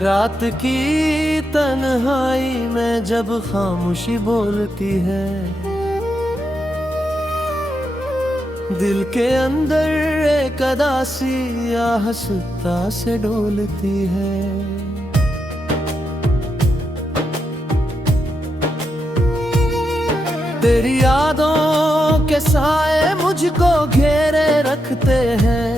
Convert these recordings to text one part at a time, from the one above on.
रात की तन्हाई में जब खामोशी बोलती है, दिल के अंदर एक अदासी आहस्ता से डोलती है। तेरी यादों के साए मुझको घेरे रखते हैं,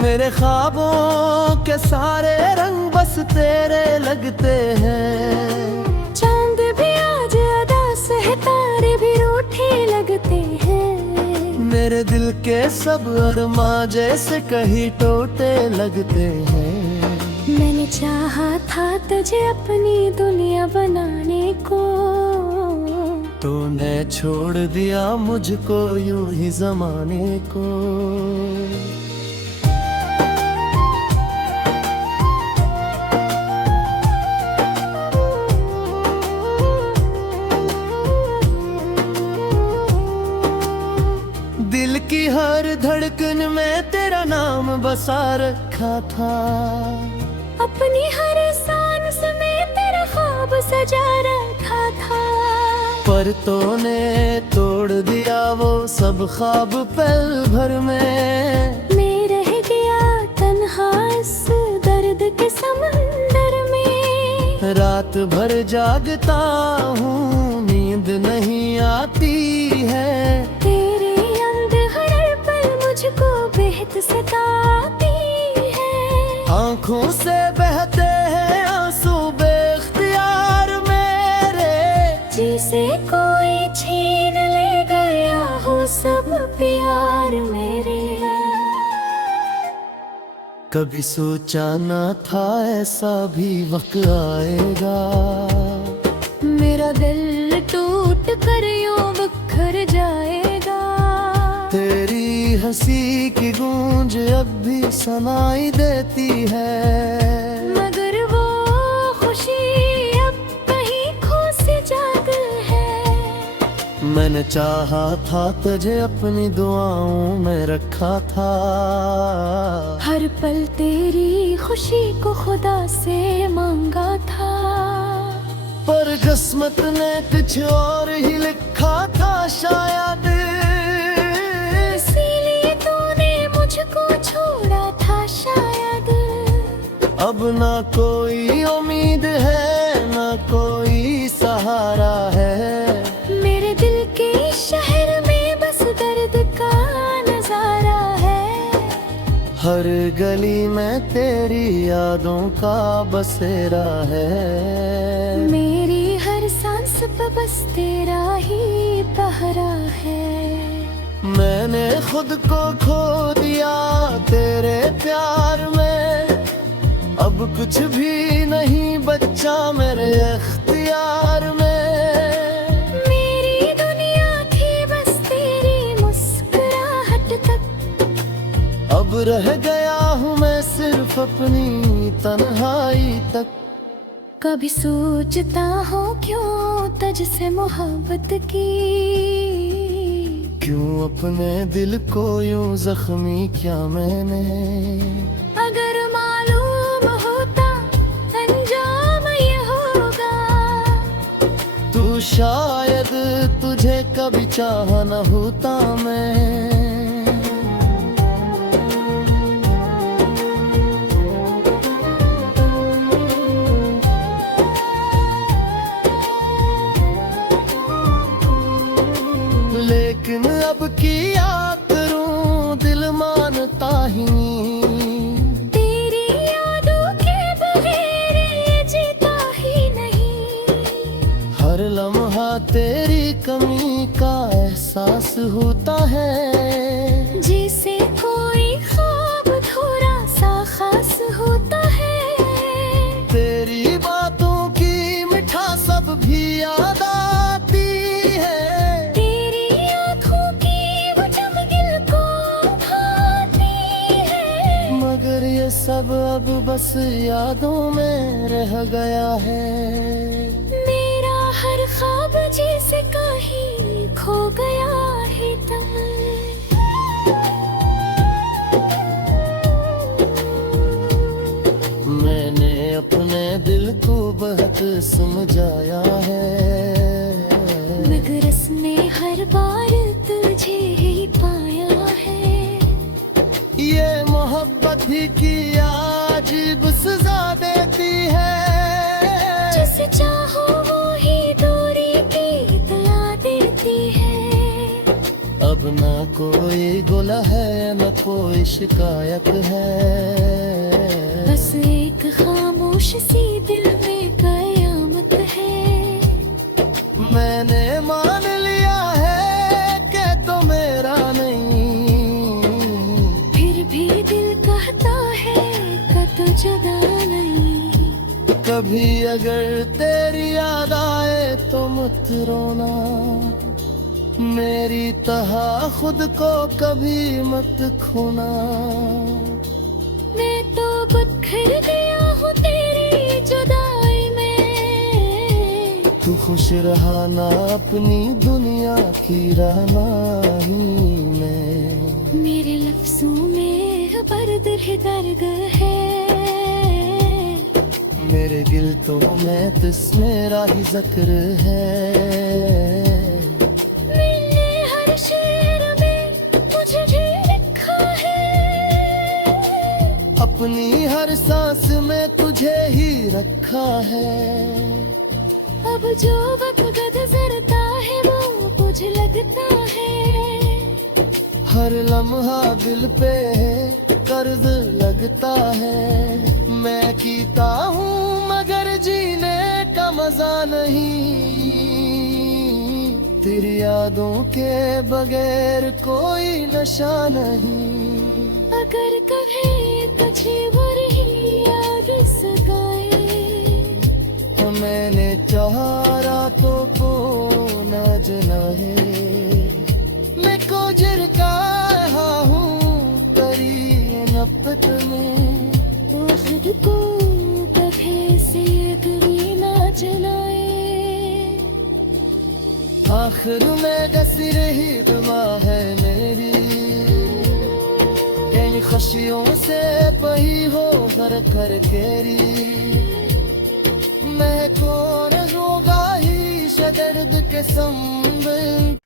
मेरे ख्वाबों के सारे रंग बस तेरे लगते हैं। चांद भी आज अदास है, तारे भी रूठे लगते हैं, मेरे दिल के सब अरमां जैसे कहीं टूटे लगते हैं। मैंने चाहा था तुझे अपनी दुनिया बनाने को, तूने छोड़ दिया मुझको यूं ही जमाने को। दिल की हर धड़कन में तेरा नाम बसा रखा था, अपनी हर सांस में तेरा ख्वाब सजा रखा था। पर तूने तोड़ दिया वो सब ख्वाब पल भर में। मैं रह गया तन्हा इस दर्द के समंदर में। रात भर जागता हूँ, नींद नहीं आती है, तेरे याद हर पल मुझको बेहद सताती है। आँखों से बहते हैं आंसू बेख्तियार मेरे, जिसे कोई छीन ले गया हो सब प्यार मेरे। कभी सोचा न था ऐसा भी वक्त आएगा, मेरा दिल टूट कर यूं बिखर जाएगा। तेरी हंसी की गूंज अब भी सुनाई देती है, मगर वो खुशी अब कहीं खो से जाती है। मैंने चाहा था तुझे अपनी दुआओं में रखा था, हर पल तेरी खुशी को खुदा से मांगा था। पर किस्मत ने कुछ और ही लिखा था शायद, इसीलिए तूने मुझको छोड़ा था शायद। अब ना कोई उम्मीद है ना कोई सहारा है, मेरे दिल के शहर में बस दर्द का नजारा है। हर गली में तेरी यादों का बसेरा है। मेरी हर सांस पे बस तेरा ही पहरा है। मैंने खुद को खो दिया तेरे प्यार में, अब कुछ भी नहीं बचा मेरे इख्तियार में। मेरी दुनिया थी बस तेरी मुस्कुराहट तक, अब रह गया हूँ मैं सिर्फ अपनी तन्हाई तक। कभी सोचता हूँ क्यों तुझसे मोहब्बत की, क्यों अपने दिल को यूं जख्मी किया मैंने। अगर मालूम होता अंजाम ये होगा, तू शायद तुझे कभी चाहा न होता मैं। लेकिन अब किया करूं दिल मानता ही नहीं, तेरी यादों के बगैर ये जीता ही नहीं। हर लम्हा तेरी कमी का एहसास होता है, जिसे कोई ख्वाब थोड़ा सा खास होता है। तेरी बातों की मिठास सब भी याद आती है, मगर ये सब अब बस यादों में रह गया है। मेरा हर ख्वाब जैसे कहीं खो गया है तब। मैंने अपने बस ने हर बार तुझे ही पाया है। ये मोहब्बत ही की अजीब सजा देती है। जिसे चाहो वो ही दूरी की इत्तला देती है। अब ना कोई गुला है न कोई शिकायत है। बस एक खामोश सी दिल में कयामत है। मैंने मान लिया है कि तो मेरा नहीं, फिर भी दिल कहता है कि तू जुदा नहीं। कभी अगर तेरी याद आए तो मत रोना, मेरी तरह खुद को कभी मत खोना। मैं तो बिखर गया हूँ तेरी जुदाई में। तू खुश रहा ना अपनी दुनिया की रहना ही मैं। मेरे लफ्जों में दर्द है। मेरे दिल तो में तिस मेरा ही जिक्र है। मैंने हर शेर में मुझे भी लिखा है। अपनी हर सांस में तुझे ही रखा है। अब जो वक्त गुजरता है वो मुझे लगता है। हर लम्हा दिल पे कर्ज लगता है। मैं कीता हूँ मगर जीने का मजा नहीं। तेरी यादों के बगैर कोई नशा नहीं। अगर कभी तुझे बुरी याद सताए, मैंने चाहा तो को न जलाए। मैं को जिरका हूँ करी नफरत में। तो खुद को कभी से कभी ना जलाए। आखिर में डसी रही दुआ है मेरी। इन खुशियों से पही हो घर कर केरी। मैं कौन होगा ही दर्द के संबल।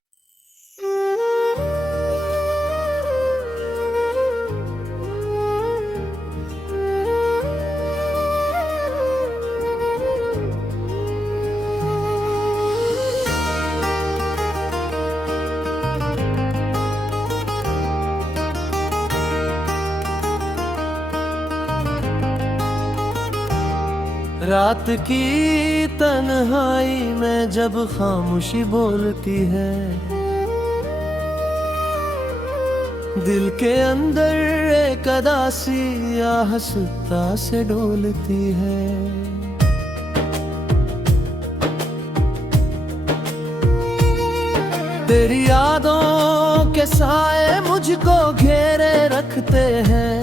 रात की तन्हाई में जब खामोशी बोलती है, दिल के अंदर एक अदासी आहस्ता से डोलती है। तेरी यादों के साए मुझको घेरे रखते हैं।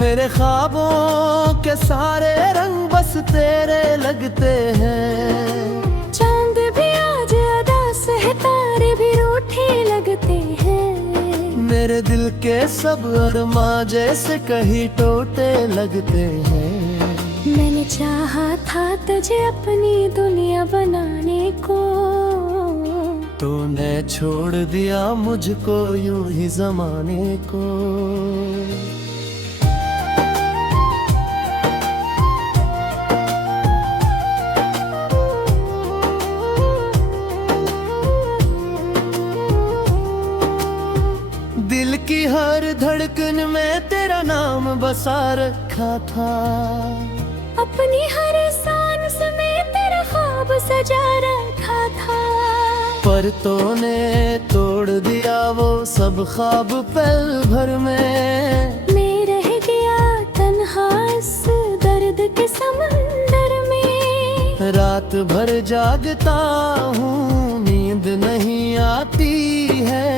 मेरे ख्वाबों के सारे रंग बस तेरे लगते हैं। चांद भी आज अदास है, तारे भी रूठे लगते हैं। मेरे दिल के सब अरमां जैसे कहीं टूटे लगते हैं। मैंने चाहा था तुझे अपनी दुनिया बनाने को, तूने छोड़ दिया मुझको यूं ही जमाने को। दिल की हर धड़कन में तेरा नाम बसा रखा था। अपनी हर सांस में तेरा ख्वाब सजा रखा था। पर तूने तोड़ दिया वो सब ख्वाब पल भर में। मैं रह गया तन्हा इस दर्द के समंदर में। रात भर जागता हूँ नींद नहीं आती है।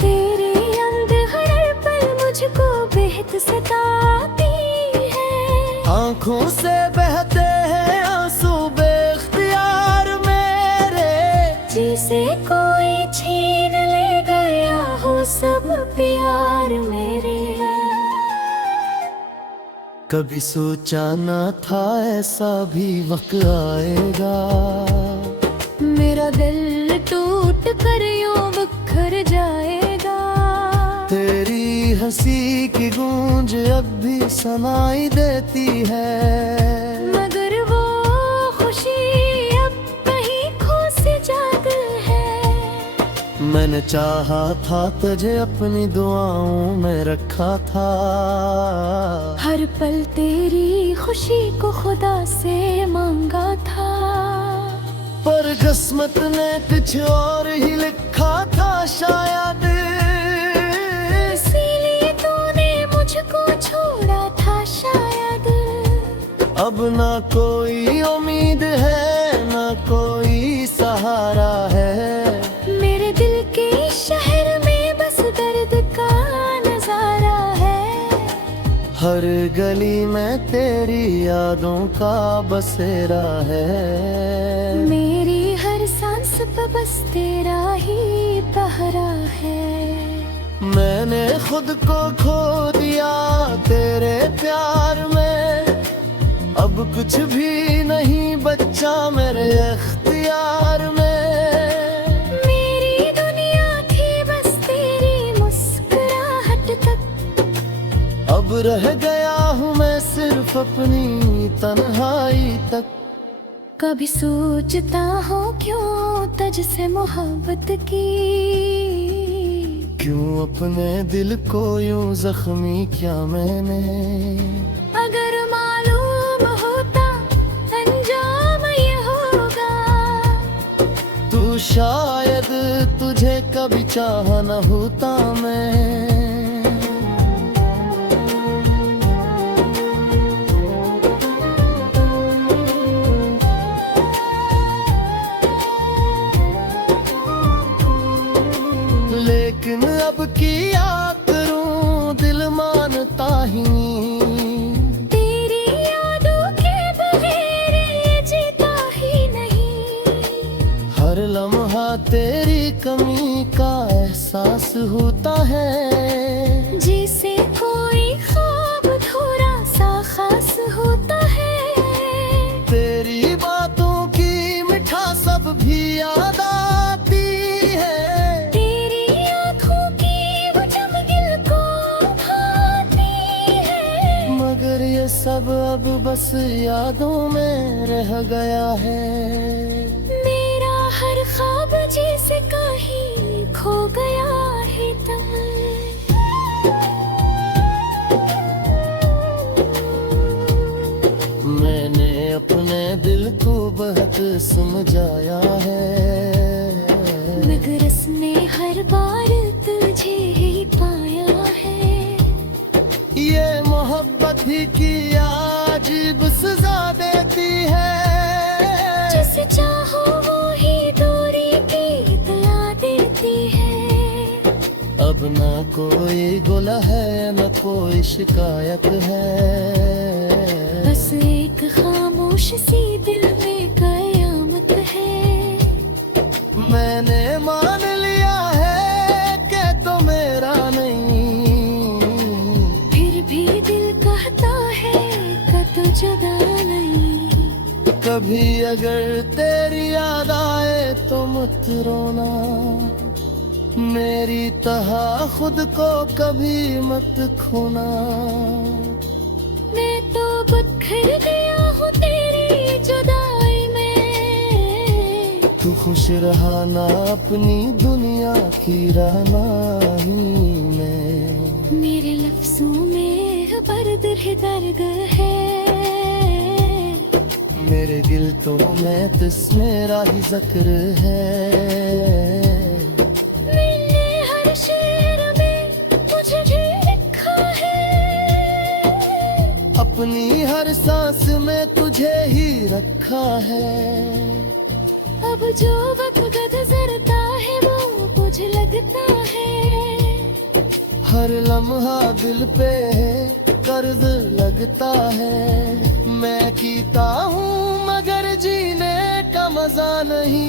तेरे याद हर पल मुझको बेहद सताती है। आँखों से बहते हैं आंसू बेख्तियार मेरे। जिसे कोई छीन ले गया हो सब प्यार मेरे। कभी सोचा ना था ऐसा भी वक्त आएगा। मेरा दिल टूट कर यूं बिखर जाएगा। तेरी हंसी की गूंज अब भी सुनाई देती है, मगर वो खुशी अब कहीं खो से जाती है। मैंने चाहा था तुझे अपनी दुआओं में रखा था, हर पल तेरी खुशी को खुदा से मांगा था। पर किस्मत ने कुछ और ही लिखा था शायद, इसीलिए तूने मुझको छोड़ा था शायद। अब ना कोई उम्मीद है ना कोई सहारा है, मेरे दिल के शहर में बस दर्द का नजारा है। हर गली में तेरी यादों का बसेरा है, मेरी हर सांस पे बस तेरा ही पहरा है। मैंने खुद को खो दिया तेरे प्यार में, अब कुछ भी नहीं बचा मेरे इख्तियार में। मेरी दुनिया थी बस तेरी मुस्कुराहट तक, अब रह गया हूँ मैं सिर्फ अपनी तन्हाई तक। कभी सोचता हूँ क्यों तुझसे मोहब्बत की, क्यों अपने दिल को यूं जख्मी किया मैंने। अगर मालूम होता अंजाम ये होगा, तू शायद तुझे कभी चाहा न होता मैं। लेकिन अब किया करूं दिल मानता ही नहीं, तेरी यादों के बगैर ये जीता ही नहीं। हर लम्हा तेरी कमी का एहसास होता है, जैसे कोई ख्वाब थोड़ा सा खास होता है। तेरी बातों की मिठास सब भी याद आती है, तेरी आँखों की वो चमगिल को भाती है। मगर ये सब अब बस यादों में रह गया है। मेरा हर ख्वाब जैसे कहीं खो गया है तब। मैंने अपने दिल को बहुत समझाया है, मगर उसने हर बार तुझे ही पाया है। ये मोहब्बत ही की अजीब सजा देती है, जिसे चाहो वो ही दूरी की दया देती है। अब ना कोई गुला है न कोई शिकायत है, बस एक खामोश सी दिल में कयामत है। मैंने मान लिया है कि तो मेरा नहीं, फिर भी दिल कहता है कि तू जुदा नहीं। कभी अगर तेरी याद आए तो मत रोना, मेरी तरह खुद को कभी मत खोना। मैं तो बिखर गया हूँ तेरी जुदाई में, तू खुश रहा ना अपनी दुनिया की रहनाही में। मेरे लफ्जों में दर्द है दर्द है, मेरे दिल तो में मेरा ही जिक्र है। मैंने हर शेर में मुझे जी लिखा है, अपनी हर सांस में तुझे ही रखा है। अब जो वक्त गुजरता है वो मुझे लगता है, हर लम्हा दिल पे कर्ज लगता है। मैं जीता हूँ मगर जीने का मजा नहीं,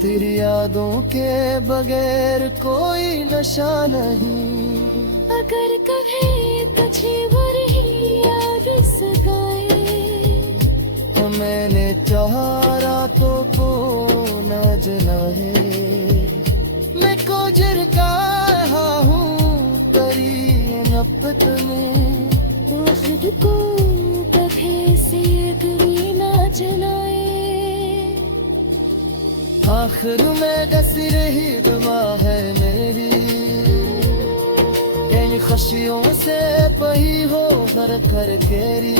तेरी यादों के बगैर कोई नशा नहीं। अगर कभी तुझे बुरी याद सताए, मैंने चाहा तो को न जना है मैं को जरका हूँ करी नफरत में खुद को कभी से कभी ना जलाए आखिर में डस रही दुआ है मेरी इन खुशियों से पही हो भर कर केरी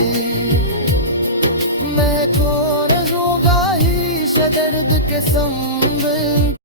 मैं कौन होगा ही दर्द के संबल